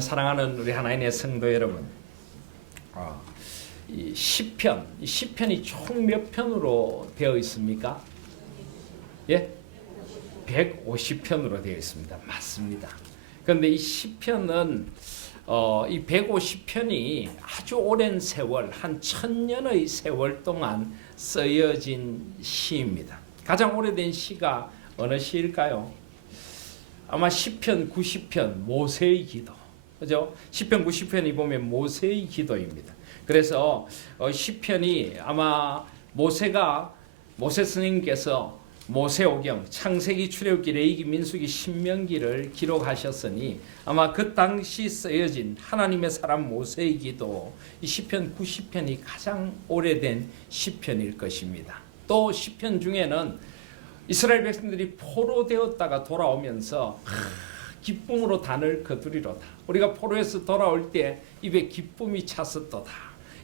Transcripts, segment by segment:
사랑하는 우리 하나님의 성도 여러분, 이 시편이 총 몇 편으로 되어 있습니까? 예? 150편으로 되어 있습니다. 맞습니다. 그런데 이 시편은 이 150편이 아주 오랜 세월, 한 1000년의 세월 동안 쓰여진 시입니다. 가장 오래된 시가 어느 시일까요? 아마 시편 90편 모세의 기도, 그죠? 시편 90편이 보면 모세의 기도입니다. 그래서 시편이 아마 모세 스님께서 모세오경, 창세기, 출애굽기, 레위기, 민수기, 신명기를 기록하셨으니 아마 그 당시 쓰여진 하나님의 사람 모세의 기도, 이 시편 90편이 가장 오래된 시편일 것입니다. 또 시편 중에는 이스라엘 백성들이 포로되었다가 돌아오면서 기쁨으로 단을 거두리로다. 우리가 포로에서 돌아올 때 입에 기쁨이 찼었도다.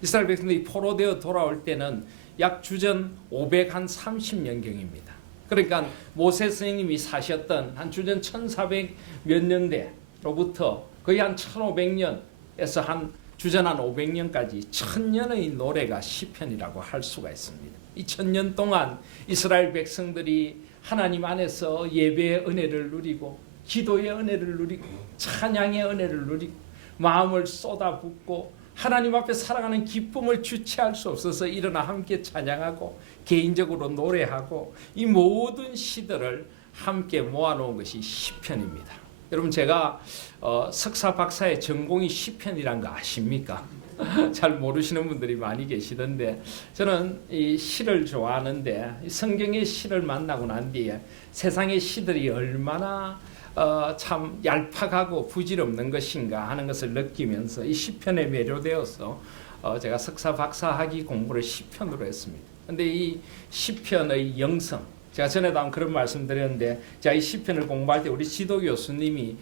이스라엘 백성들이 포로되어 돌아올 때는 약 주전 530년경입니다. 그러니까 모세 스님이 사셨던 한 주전 1400 몇 년대로부터 거의 한 1500년에서 한 주전 한 500년까지 1000년의 노래가 시편이라고 할 수가 있습니다. 이 1000년 동안 이스라엘 백성들이 하나님 안에서 예배의 은혜를 누리고 기도의 은혜를 누리고 찬양의 은혜를 누리고 마음을 쏟아붓고 하나님 앞에 살아가는 기쁨을 주체할 수 없어서 일어나 함께 찬양하고 개인적으로 노래하고 이 모든 시들을 함께 모아놓은 것이 시편입니다. 여러분, 제가 석사 박사의 전공이 시편이란 거 아십니까? 잘 모르시는 분들이 많이 계시던데, 저는 이 시를 좋아하는데 성경의 시를 만나고 난 뒤에 세상의 시들이 얼마나 참 얄팍하고 부질없는 것인가 하는 것을 느끼면서 이 시편에 매료되어서 제가 석사 박사학위 공부를 시편으로 했습니다. 근데 이 시편의 영성, 제가 전에도 한 그런 말씀드렸는데, 제가 이 시편을 공부할 때 우리 지도 교수님이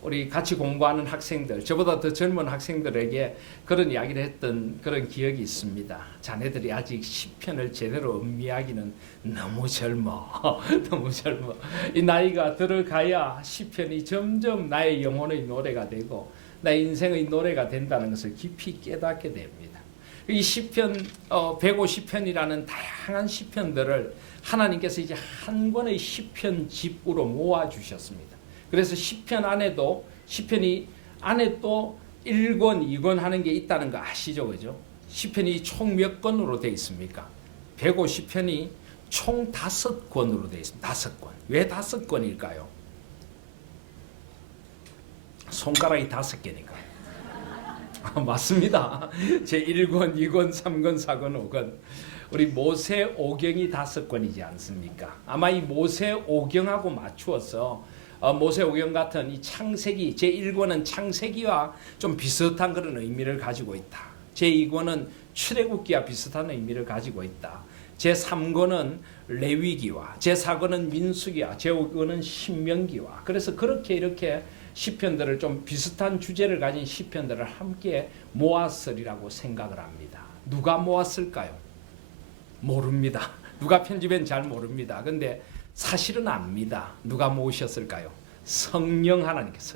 우리 같이 공부하는 학생들, 저보다 더 젊은 학생들에게 그런 이야기를 했던 그런 기억이 있습니다. 자네들이 아직 시편을 제대로 음미하기는 너무 젊어. 너무 젊어. 이 나이가 들어가야 시편이 점점 나의 영혼의 노래가 되고 나의 인생의 노래가 된다는 것을 깊이 깨닫게 됩니다. 이 시편 150편이라는 다양한 시편들을 하나님께서 이제 한 권의 시편집으로 모아주셨습니다. 그래서 시편이 안에 또 1권, 2권 하는 게 있다는 거 아시죠? 그죠? 시편이 총 몇 권으로 되어 있습니까? 150편이 총 5권으로 되어 있습니다. 5권. 왜 5권일까요? 손가락이 5개니까. 맞습니다. 제 1권, 2권, 3권, 4권, 5권. 우리 모세오경이 5권이지 않습니까? 아마 이 모세오경하고 맞추어서 모세오경 같은 이 창세기 제1권은 창세기와 좀 비슷한 그런 의미를 가지고 있다. 제2권은 출애굽기와 비슷한 의미를 가지고 있다. 제3권은 레위기와, 제4권은 민수기와, 제5권은 신명기와. 그래서 그렇게 이렇게 시편들을 좀 비슷한 주제를 가진 시편들을 함께 모았으리라고 생각을 합니다. 누가 모았을까요? 모릅니다. 누가 편집한 잘 모릅니다. 근데 사실은 압니다. 누가 모으셨을까요? 성령 하나님께서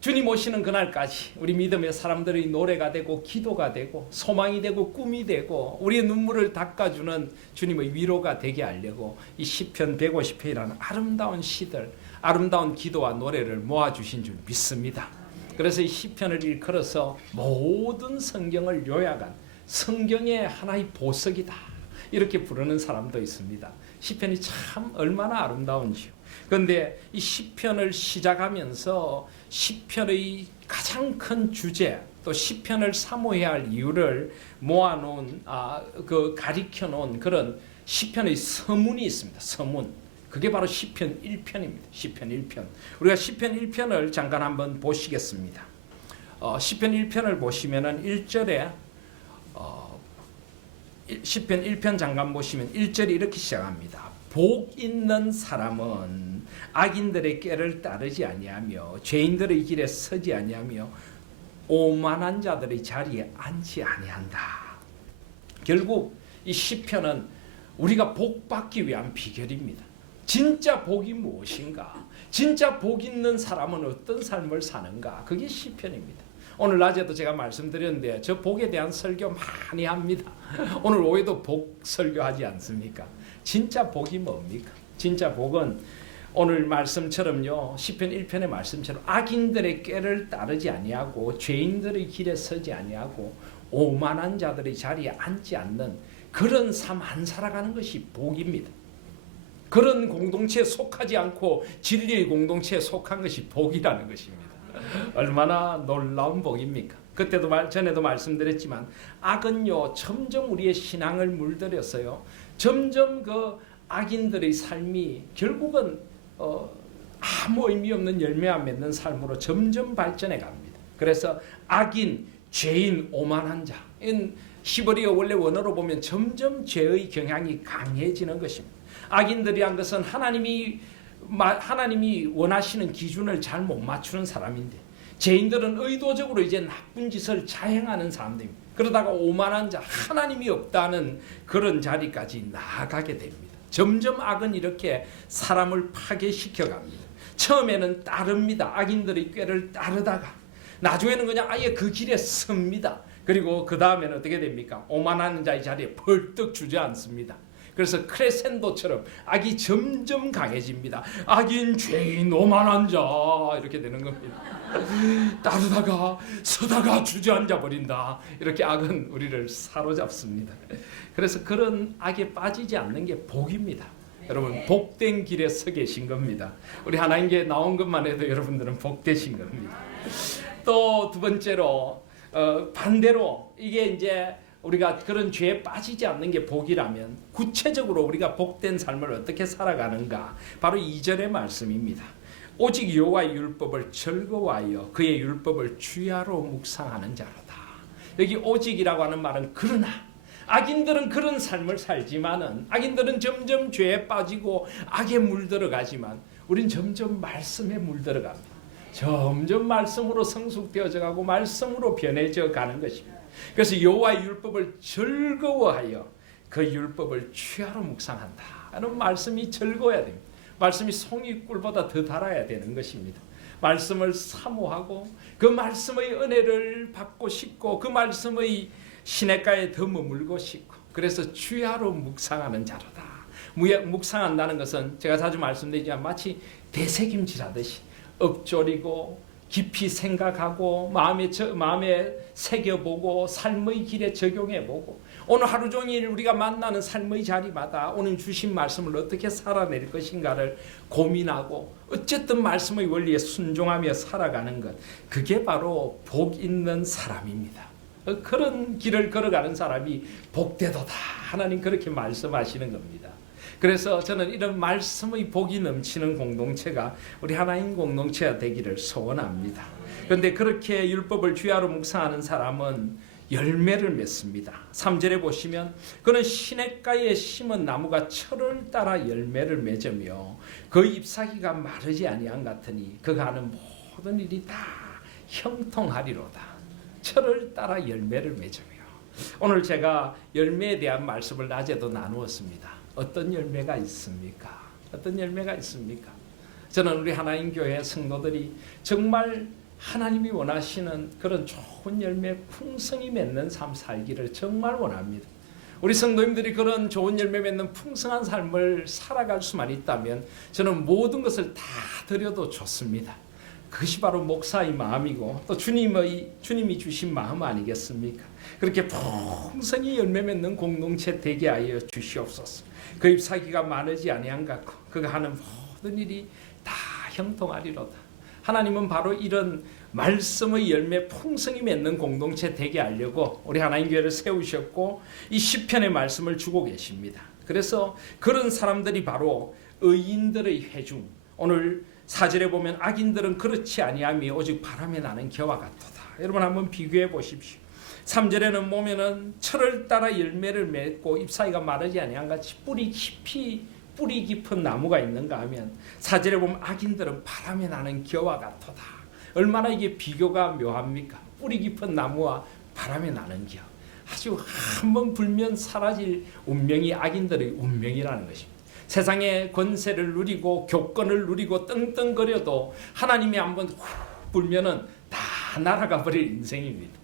주님 오시는 그날까지 우리 믿음의 사람들의 노래가 되고 기도가 되고 소망이 되고 꿈이 되고 우리의 눈물을 닦아주는 주님의 위로가 되게 하려고 이 시편 150편이라는 아름다운 시들, 아름다운 기도와 노래를 모아주신 줄 믿습니다. 그래서 이 시편을 일컬어서 모든 성경을 요약한 성경의 하나의 보석이다, 이렇게 부르는 사람도 있습니다. 시편이 참 얼마나 아름다운지요. 그런데 이 시편을 시작하면서 시편의 가장 큰 주제, 또 시편을 사모해야 할 이유를 모아놓은 가리켜놓은 그런 시편의 서문이 있습니다. 서문. 그게 바로 시편 1편입니다. 시편 1편. 우리가 시편 1편을 잠깐 한번 보시겠습니다. 시편 1편을 보시면은 1절에 시편 1편 잠깐 보시면 1절이 이렇게 시작합니다. 복 있는 사람은 악인들의 꾀를 따르지 아니하며 죄인들의 길에 서지 아니하며 오만한 자들의 자리에 앉지 아니한다. 결국 이 시편은 우리가 복 받기 위한 비결입니다. 진짜 복이 무엇인가? 진짜 복 있는 사람은 어떤 삶을 사는가? 그게 시편입니다. 오늘 낮에도 제가 말씀드렸는데 저 복에 대한 설교 많이 합니다. 오늘 오후에도 복 설교하지 않습니까? 진짜 복이 뭡니까? 진짜 복은 오늘 말씀처럼요, 시편 1편의 말씀처럼 악인들의 꾀를 따르지 아니하고 죄인들의 길에 서지 아니하고 오만한 자들의 자리에 앉지 않는 그런 삶 안 살아가는 것이 복입니다. 그런 공동체에 속하지 않고 진리의 공동체에 속한 것이 복이라는 것입니다. 얼마나 놀라운 복입니까? 전에도 말씀드렸지만 악은요 점점 우리의 신앙을 물들여서요 점점 그 악인들의 삶이 결국은 아무 의미 없는 열매 안 맺는 삶으로 점점 발전해 갑니다. 그래서 악인, 죄인, 오만한 자, 히브리어 원래 원어로 보면 점점 죄의 경향이 강해지는 것입니다. 악인들이란 것은 하나님이 원하시는 기준을 잘 못 맞추는 사람인데, 죄인들은 의도적으로 이제 나쁜 짓을 자행하는 사람들입니다. 그러다가 오만한 자, 하나님이 없다는 그런 자리까지 나아가게 됩니다. 점점 악은 이렇게 사람을 파괴시켜 갑니다. 처음에는 따릅니다. 악인들의 꾀를 따르다가 나중에는 그냥 아예 그 길에 섭니다. 그리고 그 다음에는 어떻게 됩니까? 오만한 자의 자리에 벌떡 주저앉습니다. 그래서 크레센도처럼 악이 점점 강해집니다. 악인, 죄인, 오만한 자 이렇게 되는 겁니다. 따르다가 서다가 주저앉아 버린다. 이렇게 악은 우리를 사로잡습니다. 그래서 그런 악에 빠지지 않는 게 복입니다. 여러분 복된 길에 서 계신 겁니다. 우리 하나님께 나온 것만 해도 여러분들은 복되신 겁니다. 또 두 번째로 반대로 이게 이제 우리가 그런 죄에 빠지지 않는 게 복이라면 구체적으로 우리가 복된 삶을 어떻게 살아가는가? 바로 2절의 말씀입니다. 오직 여호와의 율법을 즐거워하여 그의 율법을 주야로 묵상하는 자로다. 여기 오직이라고 하는 말은 그러나, 악인들은 그런 삶을 살지만은 악인들은 점점 죄에 빠지고 악에 물들어가지만 우린 점점 말씀에 물들어갑니다. 점점 말씀으로 성숙되어져 가고 말씀으로 변해져 가는 것입니다. 그래서 여호와의 율법을 즐거워하여 그 율법을 주야로 묵상한다 하는 말씀이 즐거워야 됩니다. 말씀이 송이꿀보다 더 달아야 되는 것입니다. 말씀을 사모하고 그 말씀의 은혜를 받고 싶고 그 말씀의 시냇가에 더 머물고 싶고, 그래서 주야로 묵상하는 자로다. 묵상한다는 것은 제가 자주 말씀드리지만 마치 되새김질하듯이 엎조리고 깊이 생각하고 마음에 새겨보고 삶의 길에 적용해보고, 오늘 하루 종일 우리가 만나는 삶의 자리마다 오늘 주신 말씀을 어떻게 살아낼 것인가를 고민하고 어쨌든 말씀의 원리에 순종하며 살아가는 것, 그게 바로 복 있는 사람입니다. 그런 길을 걸어가는 사람이 복되도다. 하나님 그렇게 말씀하시는 겁니다. 그래서 저는 이런 말씀의 복이 넘치는 공동체가 우리 하나님 공동체가 되기를 소원합니다. 그런데 그렇게 율법을 주야로 묵상하는 사람은 열매를 맺습니다. 3절에 보시면 그는 시냇가에 심은 나무가 철을 따라 열매를 맺으며 그 잎사귀가 마르지 아니한 같으니 그가 하는 모든 일이 다 형통하리로다. 철을 따라 열매를 맺으며, 오늘 제가 열매에 대한 말씀을 낮에도 나누었습니다. 어떤 열매가 있습니까? 어떤 열매가 있습니까? 저는 우리 하나님 교회 성도들이 정말 하나님이 원하시는 그런 좋은 열매 풍성히 맺는 삶 살기를 정말 원합니다. 우리 성도님들이 그런 좋은 열매 맺는 풍성한 삶을 살아갈 수만 있다면 저는 모든 것을 다 드려도 좋습니다. 그것이 바로 목사의 마음이고 또 주님이 주신 마음 아니겠습니까? 그렇게 풍성히 열매 맺는 공동체 되게 하여 주시옵소서. 그 잎사귀가 마르지 아니한 같고 그가 하는 모든 일이 다 형통하리로다. 하나님은 바로 이런 말씀의 열매 풍성히 맺는 공동체 되게 하려고 우리 하나님 교회를 세우셨고 이 시편의 말씀을 주고 계십니다. 그래서 그런 사람들이 바로 의인들의 회중, 오늘 4절에 보면 악인들은 그렇지 아니함이 오직 바람에 나는 겨와 같도다. 여러분 한번 비교해 보십시오. 3절에는 보면은 철을 따라 열매를 맺고 잎사귀가 마르지 아니한 같이 뿌리 깊은 나무가 있는가 하면 4절에 보면 악인들은 바람에 나는 겨와 같도다. 얼마나 이게 비교가 묘합니까? 뿌리 깊은 나무와 바람에 나는 겨. 아주 한번 불면 사라질 운명이 악인들의 운명이라는 것입니다. 세상의 권세를 누리고 교권을 누리고 떵떵거려도 하나님이 한번 후 불면은 다 날아가 버릴 인생입니다.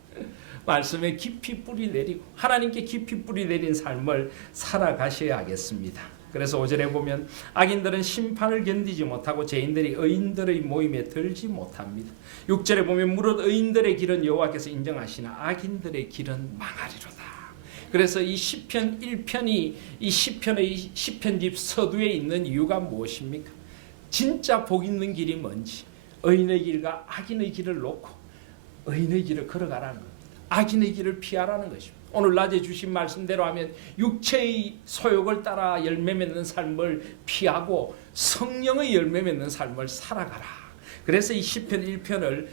말씀에 깊이 뿌리 내리고 하나님께 깊이 뿌리 내린 삶을 살아가셔야겠습니다. 그래서 5절에 보면 악인들은 심판을 견디지 못하고 죄인들이 의인들의 모임에 들지 못합니다. 6절에 보면 무릇 의인들의 길은 여호와께서 인정하시나 악인들의 길은 망하리로다. 그래서 이 시편 1편이 이 시편의 시편집 서두에 있는 이유가 무엇입니까? 진짜 복 있는 길이 뭔지, 의인의 길과 악인의 길을 놓고 의인의 길을 걸어가라는 겁니다. 악인의 길을 피하라는 것입니다. 오늘 낮에 주신 말씀대로 하면 육체의 소욕을 따라 열매 맺는 삶을 피하고 성령의 열매 맺는 삶을 살아가라. 그래서 이 시편 1편을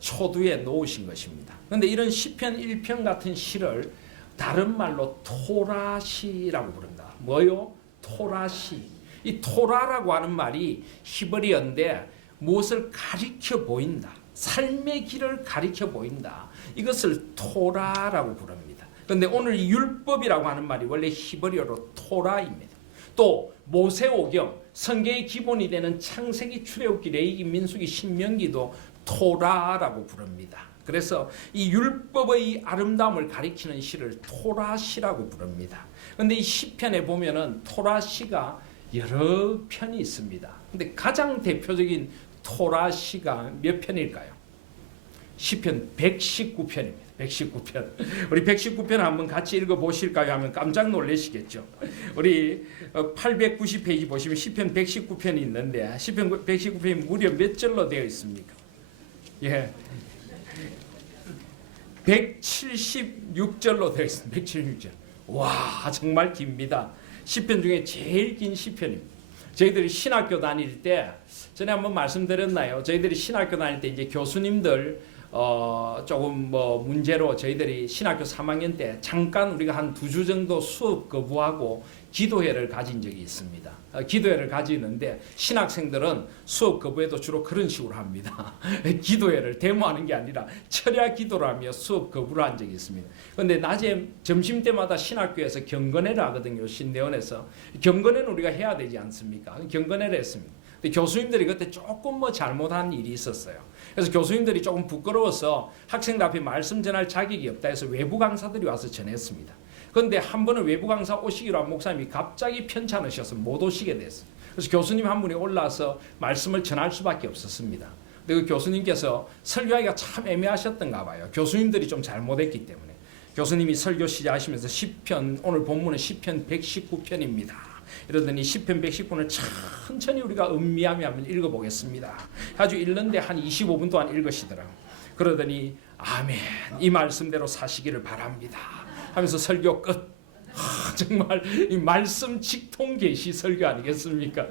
초두에 놓으신 것입니다. 그런데 이런 시편 1편 같은 시를 다른 말로 토라시라고 부릅니다. 뭐요? 토라시. 이 토라라고 하는 말이 히브리어인데 무엇을 가리켜 보인다. 삶의 길을 가리켜 보인다. 이것을 토라라고 부릅니다. 그런데 오늘 이 율법이라고 하는 말이 원래 히브리어로 토라입니다. 또 모세오경, 성경의 기본이 되는 창세기, 출애굽기, 레위기, 민수기, 신명기도 토라라고 부릅니다. 그래서 이 율법의 아름다움을 가리키는 시를 토라시라고 부릅니다. 그런데 이 시편에 보면은 토라시가 여러 편이 있습니다. 근데 가장 대표적인 토라시가 몇 편일까요? 시편 119편입니다. 119편. 우리 119편 한번 같이 읽어보실까요? 하면 깜짝 놀라시겠죠. 우리 890페이지 보시면 시편 119편이 있는데 시편 119편이 무려 몇 절로 되어 있습니까? 예, 176절로 되어 있습니다. 176절. 와, 정말 깁니다. 시편 중에 제일 긴 시편입니다. 저희들이 신학교 다닐 때 전에 한번 말씀드렸나요? 저희들이 신학교 다닐 때 이제 교수님들 조금 문제로 저희들이 신학교 3학년 때 잠깐 우리가 한 2주 정도 수업 거부하고 기도회를 가진 적이 있습니다. 기도회를 가지는데 신학생들은 수업 거부해도 주로 그런 식으로 합니다. 기도회를 데모하는 게 아니라 철야 기도를 하며 수업 거부를 한 적이 있습니다. 그런데 낮에 점심 때마다 신학교에서 경건회를 하거든요. 신대원에서. 경건회는 우리가 해야 되지 않습니까? 경건회를 했습니다. 근데 교수님들이 그때 조금 잘못한 일이 있었어요. 그래서 교수님들이 조금 부끄러워서 학생들 앞에 말씀 전할 자격이 없다 해서 외부 강사들이 와서 전했습니다. 그런데 한 번은 외부 강사 오시기로 한 목사님이 갑자기 편찮으셔서 못 오시게 됐어요. 그래서 교수님 한 분이 올라와서 말씀을 전할 수밖에 없었습니다. 근데 그 교수님께서 설교하기가 참 애매하셨던가 봐요. 교수님들이 좀 잘못했기 때문에. 교수님이 설교 시작하시면서 시편, 오늘 본문은 시편 119편입니다. 이러더니 시편 119편을 천천히 우리가 음미하며 한번 읽어보겠습니다. 아주 읽는데 한 25분 동안 읽으시더라고요. 그러더니 아멘, 이 말씀대로 사시기를 바랍니다 하면서 설교 끝. 정말 이 말씀 직통 계시 설교 아니겠습니까?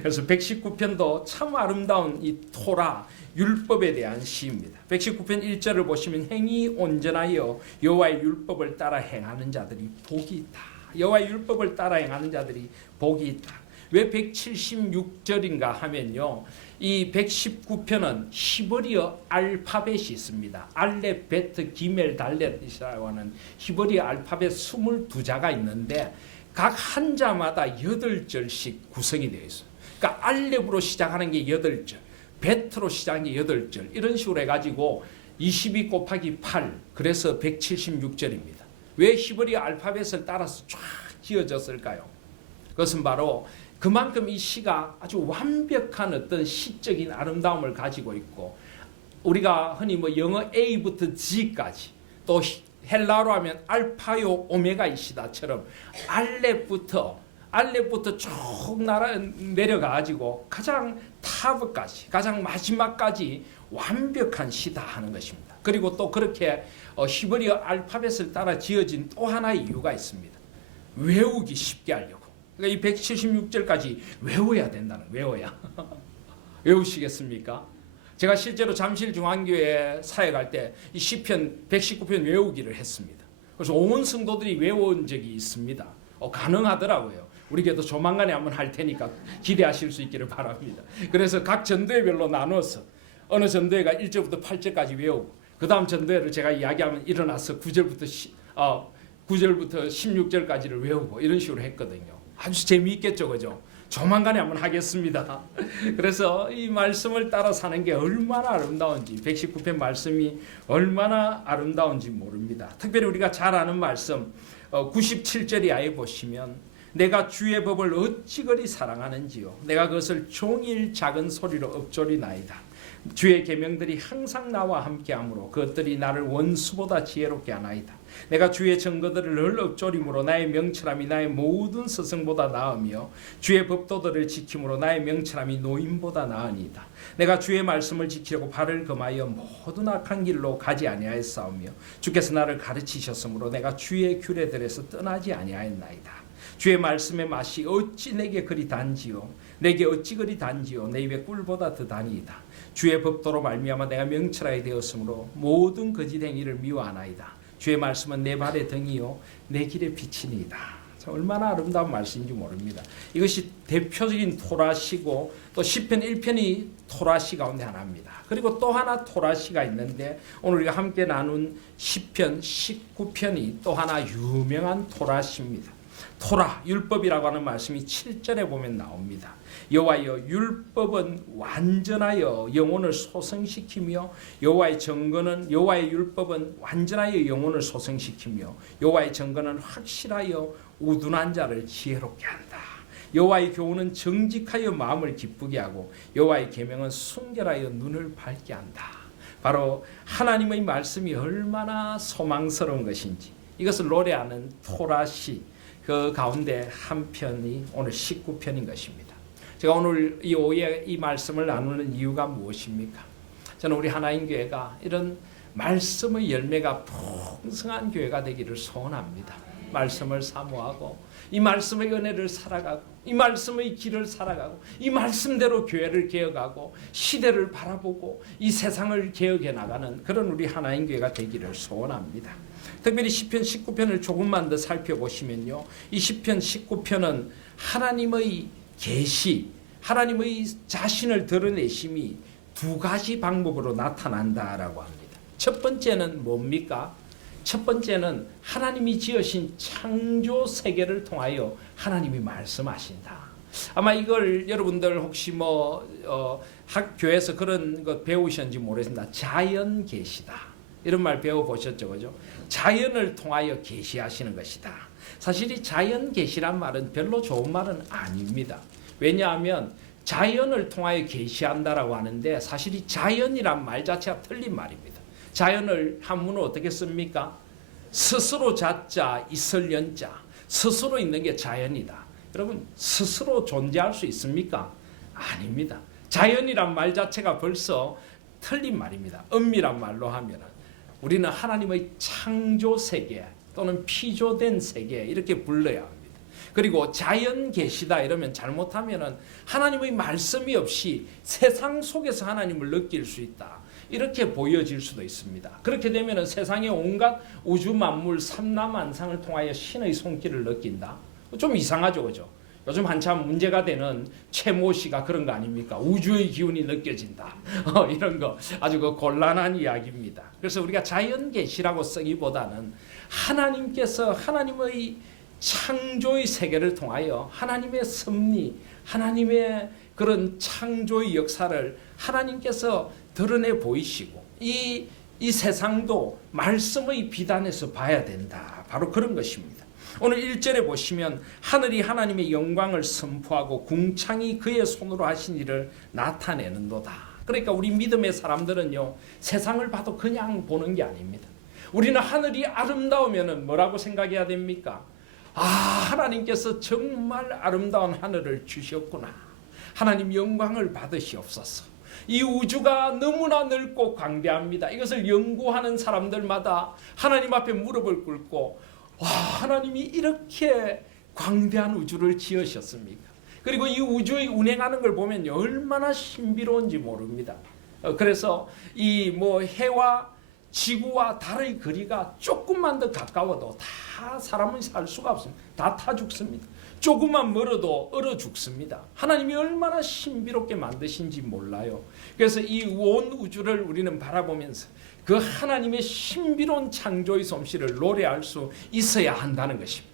그래서 119편도 참 아름다운 이 토라 율법에 대한 시입니다. 119편 1절을 보시면 행이 온전하여 여호와의 율법을 따라 행하는 자들이 복이 있다. 여호와의 율법을 따라 행하는 자들이 복이 있다. 왜 176절인가 하면요, 이 119편은 히브리어 알파벳이 있습니다. 알렙, 베트, 기멜, 달렛이라고 하는 히브리어 알파벳 22자가 있는데 각 한자마다 8절씩 구성이 되어 있어요. 그러니까 알렙으로 시작하는 게 8절, 베트로 시작하는 게 8절, 이런 식으로 해가지고 22 곱하기 8, 그래서 176절입니다. 왜 히브리어 알파벳을 따라서 쫙 지어졌을까요? 그것은 바로 그만큼 이 시가 아주 완벽한 어떤 시적인 아름다움을 가지고 있고, 우리가 흔히 영어 A부터 G까지, 또 헬라어로 하면 알파요 오메가이시다처럼 알렙부터 쭉 내려가가지고 가장 탑까지, 가장 마지막까지 완벽한 시다 하는 것입니다. 그리고 또 그렇게 히브리어 알파벳을 따라 지어진 또 하나의 이유가 있습니다. 외우기 쉽게 하려고. 그러니까 이 176절까지 외워야 된다는, 외워야. 외우시겠습니까? 제가 실제로 잠실중앙교회 사역할 때 이 시편 119편 외우기를 했습니다. 그래서 온 성도들이 외운 적이 있습니다. 가능하더라고요. 우리 교회도 조만간에 한번 할 테니까 기대하실 수 있기를 바랍니다. 그래서 각 전도회별로 나눠서 어느 전도회가 1절부터 8절까지 외우고, 그 다음 전도회를 제가 이야기하면 일어나서 9절부터 16절까지를 외우고 이런 식으로 했거든요. 아주 재미있겠죠, 그죠? 조만간에 한번 하겠습니다. 그래서 이 말씀을 따라 사는 게 얼마나 아름다운지, 119편 말씀이 얼마나 아름다운지 모릅니다. 특별히 우리가 잘 아는 말씀 97절이 아예 보시면 내가 주의 법을 어찌 그리 사랑하는지요, 내가 그것을 종일 작은 소리로 읊조리나이다. 주의 계명들이 항상 나와 함께하므로 그것들이 나를 원수보다 지혜롭게 하나이다. 내가 주의 증거들을 늘 읊조림으로 나의 명철함이 나의 모든 스승보다 나으며 주의 법도들을 지킴으로 나의 명철함이 노인보다 나으니이다. 내가 주의 말씀을 지키려고 발을 금하여 모든 악한 길로 가지 아니하였사오며 주께서 나를 가르치셨으므로 내가 주의 규례들에서 떠나지 아니하였나이다. 주의 말씀의 맛이 어찌 내게 그리 단지요, 내게 어찌 그리 단지요, 내 입에 꿀보다 더 다니이다. 주의 법도로 말미암아 내가 명철하게 되었으므로 모든 거짓 행위를 미워하나이다. 주의 말씀은 내 발의 등이요 내 길의 빛이니이다. 얼마나 아름다운 말씀인지 모릅니다. 이것이 대표적인 토라시고 또 시편 1편이 토라시 가운데 하나입니다. 그리고 또 하나 토라시가 있는데 오늘 우리가 함께 나눈 시편 19편이 또 하나 유명한 토라시입니다. 토라, 율법이라고 하는 말씀이 7절에 보면 나옵니다. 여호와여, 율법은 완전하여 영혼을 소생시키며 여호와의 증거는, 여호와의 율법은 완전하여 영혼을 소생시키며 여호와의 증거는 확실하여 우둔한 자를 지혜롭게 한다. 여호와의 교훈은 정직하여 마음을 기쁘게 하고 여호와의 계명은 순결하여 눈을 밝게 한다. 바로 하나님의 말씀이 얼마나 소망스러운 것인지 이것을 노래하는 토라시 그 가운데 한 편이 오늘 19편인 것입니다. 제가 오늘 이 오후에 이 말씀을 나누는 이유가 무엇입니까? 저는 우리 하나님 교회가 이런 말씀의 열매가 풍성한 교회가 되기를 소원합니다. 말씀을 사모하고 이 말씀의 은혜를 살아가고 이 말씀의 길을 살아가고 이 말씀대로 교회를 개혁하고 시대를 바라보고 이 세상을 개혁해 나가는 그런 우리 하나님 교회가 되기를 소원합니다. 특별히 시편 19편을 조금만 더 살펴보시면요, 이 시편 19편은 하나님의 계시, 하나님의 자신을 드러내심이 두 가지 방법으로 나타난다라고 합니다. 첫 번째는 뭡니까? 첫 번째는 하나님이 지으신 창조 세계를 통하여 하나님이 말씀하신다. 아마 이걸 여러분들 혹시 학교에서 그런 거 배우셨는지 모르겠습니다. 자연 계시다, 이런 말 배워보셨죠, 그죠? 자연을 통하여 계시하시는 것이다. 사실 이 자연 계시란 말은 별로 좋은 말은 아닙니다. 왜냐하면 자연을 통하여 계시한다라고 하는데 사실 이 자연이란 말 자체가 틀린 말입니다. 자연을 한문으로 어떻게 씁니까? 스스로 자자 있을 연자, 스스로 있는 게 자연이다. 여러분, 스스로 존재할 수 있습니까? 아닙니다. 자연이란 말 자체가 벌써 틀린 말입니다. 엄밀한 말로 하면은 우리는 하나님의 창조 세계 또는 피조된 세계 이렇게 불러야 합니다. 그리고 자연 계시다 이러면 잘못하면은 하나님의 말씀이 없이 세상 속에서 하나님을 느낄 수 있다, 이렇게 보여질 수도 있습니다. 그렇게 되면은 세상의 온갖 우주 만물 삼라만상을 통하여 신의 손길을 느낀다. 좀 이상하죠, 그죠? 요즘 한참 문제가 되는 최모 씨가 그런 거 아닙니까? 우주의 기운이 느껴진다. 이런 거 아주 곤란한 이야기입니다. 그래서 우리가 자연 계시라고 쓰기보다는 하나님께서 하나님의 창조의 세계를 통하여 하나님의 섭리, 하나님의 그런 창조의 역사를 하나님께서 드러내 보이시고 이 세상도 말씀의 비단에서 봐야 된다. 바로 그런 것입니다. 오늘 1절에 보시면 하늘이 하나님의 영광을 선포하고 궁창이 그의 손으로 하신 일을 나타내는도다. 그러니까 우리 믿음의 사람들은요, 세상을 봐도 그냥 보는 게 아닙니다. 우리는 하늘이 아름다우면 뭐라고 생각해야 됩니까? 하나님께서 정말 아름다운 하늘을 주셨구나. 하나님 영광을 받으시옵소서. 이 우주가 너무나 넓고 광대합니다. 이것을 연구하는 사람들마다 하나님 앞에 무릎을 꿇고 하나님이 이렇게 광대한 우주를 지으셨습니까? 그리고 이 우주의 운행하는 걸 보면 얼마나 신비로운지 모릅니다. 그래서 이 해와 지구와 달의 거리가 조금만 더 가까워도 다 사람은 살 수가 없습니다. 다 타 죽습니다. 조금만 멀어도 얼어 죽습니다. 하나님이 얼마나 신비롭게 만드신지 몰라요. 그래서 이 온 우주를 우리는 바라보면서 그 하나님의 신비로운 창조의 솜씨를 노래할 수 있어야 한다는 것입니다.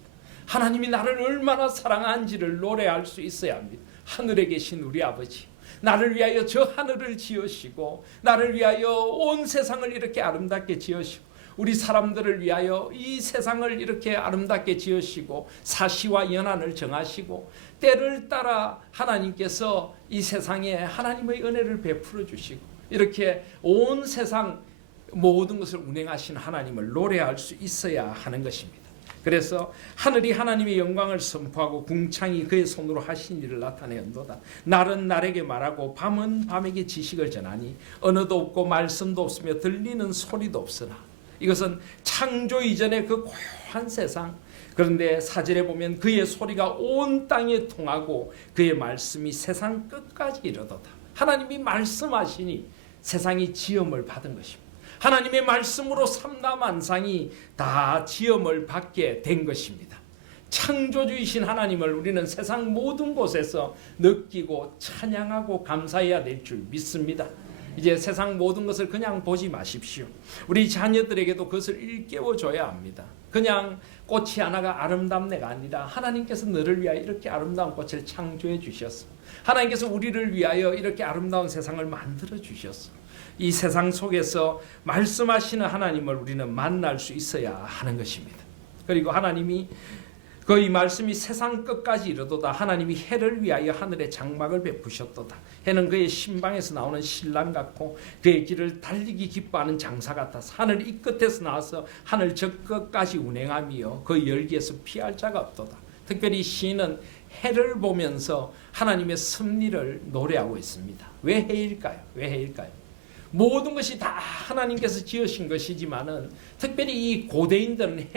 하나님이 나를 얼마나 사랑한지를 노래할 수 있어야 합니다. 하늘에 계신 우리 아버지, 나를 위하여 저 하늘을 지으시고 나를 위하여 온 세상을 이렇게 아름답게 지으시고 우리 사람들을 위하여 이 세상을 이렇게 아름답게 지으시고 사시와 연한을 정하시고 때를 따라 하나님께서 이 세상에 하나님의 은혜를 베풀어 주시고 이렇게 온 세상 모든 것을 운행하신 하나님을 노래할 수 있어야 하는 것입니다. 그래서 하늘이 하나님의 영광을 선포하고 궁창이 그의 손으로 하신 일을 나타내온도다. 날은 날에게 말하고 밤은 밤에게 지식을 전하니 언어도 없고 말씀도 없으며 들리는 소리도 없으나 이것은 창조 이전의 그 고요한 세상. 그런데 4절에 보면 그의 소리가 온 땅에 통하고 그의 말씀이 세상 끝까지 이르도다. 하나님이 말씀하시니 세상이 지음을 받은 것입니다. 하나님의 말씀으로 삼라만상이 다 지음을 받게 된 것입니다. 창조주이신 하나님을 우리는 세상 모든 곳에서 느끼고 찬양하고 감사해야 될 줄 믿습니다. 이제 세상 모든 것을 그냥 보지 마십시오. 우리 자녀들에게도 그것을 일깨워줘야 합니다. 그냥 꽃이 하나가 아름답네가 아니라 하나님께서 너를 위하여 이렇게 아름다운 꽃을 창조해 주셨어. 하나님께서 우리를 위하여 이렇게 아름다운 세상을 만들어 주셨어. 이 세상 속에서 말씀하시는 하나님을 우리는 만날 수 있어야 하는 것입니다. 그리고 하나님이 그 이 말씀이 세상 끝까지 이르도다. 하나님이 해를 위하여 하늘에 장막을 베푸셨도다. 해는 그의 신방에서 나오는 신랑 같고 그의 길을 달리기 기뻐하는 장사 같아서 하늘 이 끝에서 나와서 하늘 저 끝까지 운행하며 그 열기에서 피할 자가 없도다. 특별히 시인은 해를 보면서 하나님의 섭리를 노래하고 있습니다. 왜 해일까요? 왜 해일까요? 모든 것이 다 하나님께서 지으신 것이지만은 특별히 이 고대인들은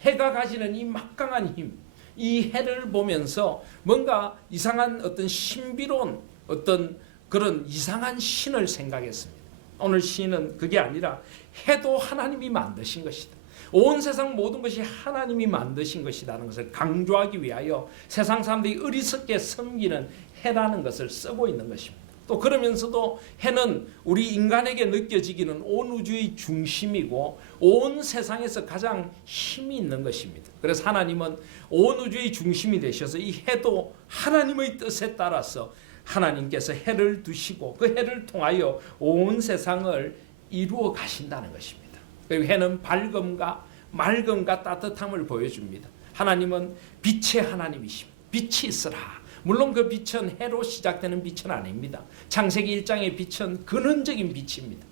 해가 가지는 이 막강한 힘, 이 해를 보면서 뭔가 이상한 어떤 신비로운 어떤 그런 이상한 신을 생각했습니다. 오늘 시인은 그게 아니라 해도 하나님이 만드신 것이다. 온 세상 모든 것이 하나님이 만드신 것이라는 것을 강조하기 위하여 세상 사람들이 어리석게 섬기는 해라는 것을 쓰고 있는 것입니다. 또 그러면서도 해는 우리 인간에게 느껴지기는 온 우주의 중심이고 온 세상에서 가장 힘이 있는 것입니다. 그래서 하나님은 온 우주의 중심이 되셔서 이 해도 하나님의 뜻에 따라서 하나님께서 해를 두시고 그 해를 통하여 온 세상을 이루어 가신다는 것입니다. 그리고 해는 밝음과 맑음과 따뜻함을 보여줍니다. 하나님은 빛의 하나님이십니다. 빛이 있으라. 물론 그 빛은 해로 시작되는 빛은 아닙니다. 창세기 1장의 빛은 근원적인 빛입니다.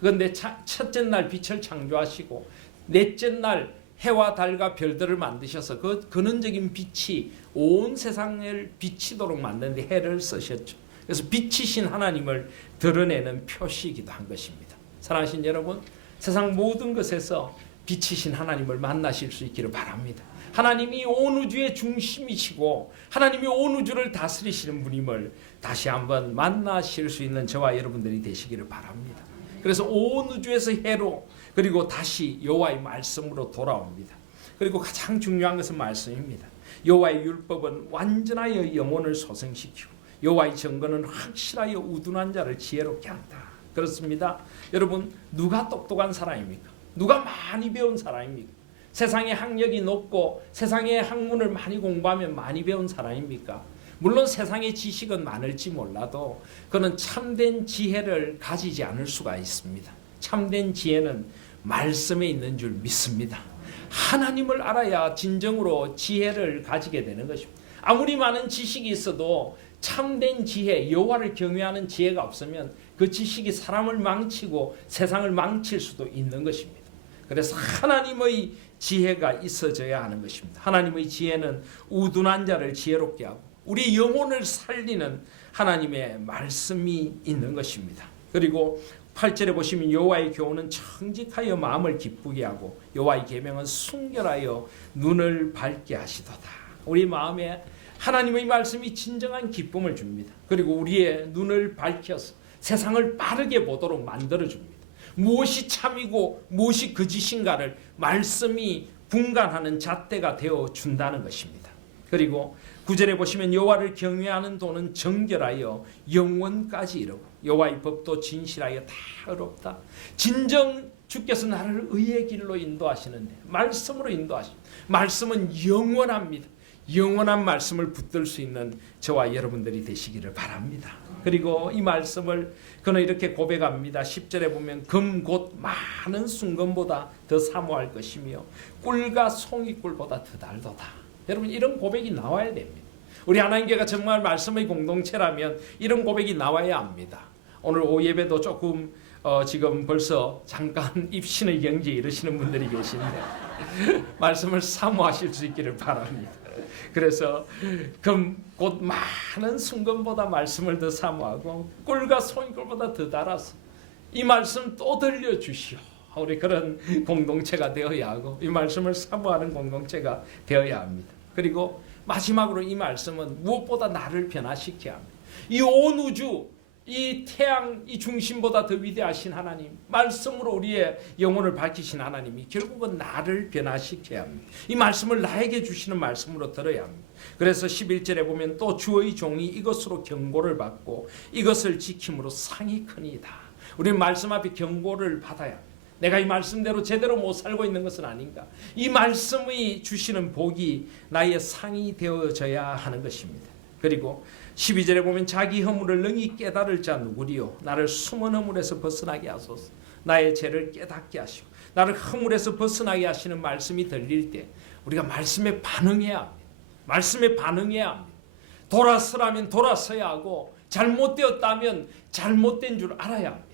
그런데 첫째 날 빛을 창조하시고 넷째 날 해와 달과 별들을 만드셔서 그 근원적인 빛이 온 세상을 비치도록 만드는데 해를 쓰셨죠. 그래서 빛이신 하나님을 드러내는 표시이기도 한 것입니다. 사랑하신 여러분, 세상 모든 것에서 빛이신 하나님을 만나실 수 있기를 바랍니다. 하나님이 온 우주의 중심이시고 하나님이 온 우주를 다스리시는 분임을 다시 한번 만나실 수 있는 저와 여러분들이 되시기를 바랍니다. 그래서 온 우주에서 해로 그리고 다시 여호와의 말씀으로 돌아옵니다. 그리고 가장 중요한 것은 말씀입니다. 여호와의 율법은 완전하여 영혼을 소생시키고 여호와의 정건은 확실하여 우둔한 자를 지혜롭게 한다. 그렇습니다. 여러분, 누가 똑똑한 사람입니까? 누가 많이 배운 사람입니까? 세상의 학력이 높고 세상의 학문을 많이 공부하면 많이 배운 사람입니까? 물론 세상의 지식은 많을지 몰라도 그는 참된 지혜를 가지지 않을 수가 있습니다. 참된 지혜는 말씀에 있는 줄 믿습니다. 하나님을 알아야 진정으로 지혜를 가지게 되는 것입니다. 아무리 많은 지식이 있어도 참된 지혜, 여호와를 경외하는 지혜가 없으면 그 지식이 사람을 망치고 세상을 망칠 수도 있는 것입니다. 그래서 하나님의 지혜가 있어져야 하는 것입니다. 하나님의 지혜는 우둔한 자를 지혜롭게 하고 우리 영혼을 살리는 하나님의 말씀이 있는 것입니다. 그리고 8절에 보시면 여호와의 교훈은 청직하여 마음을 기쁘게 하고 여호와의 계명은 순결하여 눈을 밝게 하시도다. 우리 마음에 하나님의 말씀이 진정한 기쁨을 줍니다. 그리고 우리의 눈을 밝혀서 세상을 빠르게 보도록 만들어줍니다. 무엇이 참이고 무엇이 거짓인가를 말씀이 분간하는 잣대가 되어준다는 것입니다. 그리고 9절에 보시면 여호와를 경외하는 도는 정결하여 영원까지 이르고 여호와의 법도 진실하여 다 의롭다. 진정 주께서 나를 의의 길로 인도하시는데 말씀으로 인도하시는 말씀은 영원합니다. 영원한 말씀을 붙들 수 있는 저와 여러분들이 되시기를 바랍니다. 그리고 이 말씀을 그는 이렇게 고백합니다. 10절에 보면 금 곧 많은 순금보다 더 사모할 것이며 꿀과 송이꿀보다 더 달도다. 여러분 이런 고백이 나와야 됩니다. 우리 하나님께가 정말 말씀의 공동체라면 이런 고백이 나와야 합니다. 오늘 오후 예배도 조금 지금 벌써 잠깐 입신의 경지에 이르시는 분들이 계신데 말씀을 사모하실 수 있기를 바랍니다. 그래서 곧 많은 순금보다 말씀을 더 사모하고 꿀과 송이꿀보다 더 달아서 이 말씀 또 들려주시오. 우리 그런 공동체가 되어야 하고 이 말씀을 사모하는 공동체가 되어야 합니다. 그리고 마지막으로 이 말씀은 무엇보다 나를 변화시켜야 합니다. 이 온 우주, 이 태양, 이 중심보다 더 위대하신 하나님, 말씀으로 우리의 영혼을 밝히신 하나님이 결국은 나를 변화시켜야 합니다. 이 말씀을 나에게 주시는 말씀으로 들어야 합니다. 그래서 11절에 보면 또 주의 종이 이것으로 경고를 받고 이것을 지킴으로 상이 크니이다. 우리는 말씀 앞에 경고를 받아야 합니다. 내가 이 말씀대로 제대로 못 살고 있는 것은 아닌가. 이 말씀이 주시는 복이 나의 상이 되어져야 하는 것입니다. 그리고 12절에 보면 자기 허물을 능히 깨달을 자 누구리요. 나를 숨은 허물에서 벗어나게 하소서. 나의 죄를 깨닫게 하시고 나를 허물에서 벗어나게 하시는 말씀이 들릴 때 우리가 말씀에 반응해야 합니다. 말씀에 반응해야 합니다. 돌아서라면 돌아서야 하고 잘못되었다면 잘못된 줄 알아야 합니다.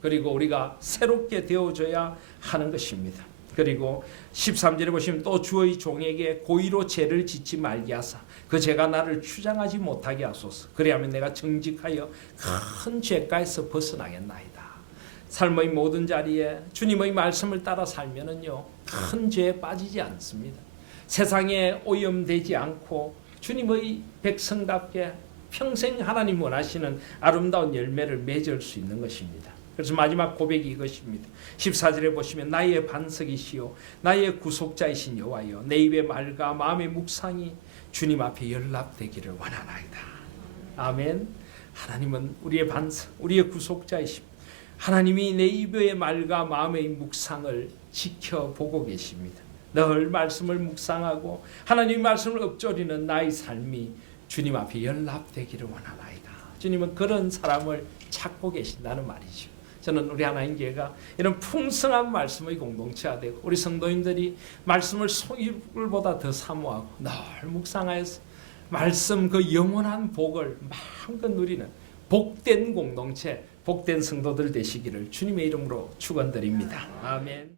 그리고 우리가 새롭게 되어져야 하는 것입니다. 그리고 13절에 보시면 또 주의 종에게 고의로 죄를 짓지 말게 하사 그 죄가 나를 추장하지 못하게 하소서. 그리하면 내가 정직하여 큰 죄가에서 벗어나겠나이다. 삶의 모든 자리에 주님의 말씀을 따라 살면은요 큰 죄에 빠지지 않습니다. 세상에 오염되지 않고 주님의 백성답게 평생 하나님 원하시는 아름다운 열매를 맺을 수 있는 것입니다. 그래서 마지막 고백이 이것입니다. 14절에 보시면 나의 반석이시요 나의 구속자이신 여호와여 내 입의 말과 마음의 묵상이 주님 앞에 연락되기를 원하나이다. 아멘. 하나님은 우리의 반석, 우리의 구속자이십니다. 하나님이 내 입의 말과 마음의 묵상을 지켜보고 계십니다. 늘 말씀을 묵상하고 하나님의 말씀을 읊조리는 나의 삶이 주님 앞에 연락되기를 원하나이다. 주님은 그런 사람을 찾고 계신다는 말이죠. 저는 우리 하나님 교회가 이런 풍성한 말씀의 공동체가 되고 우리 성도님들이 말씀을 송이꿀보다 더 사모하고 늘 묵상하여서 말씀 그 영원한 복을 마음껏 누리는 복된 공동체, 복된 성도들 되시기를 주님의 이름으로 축원드립니다. 아멘.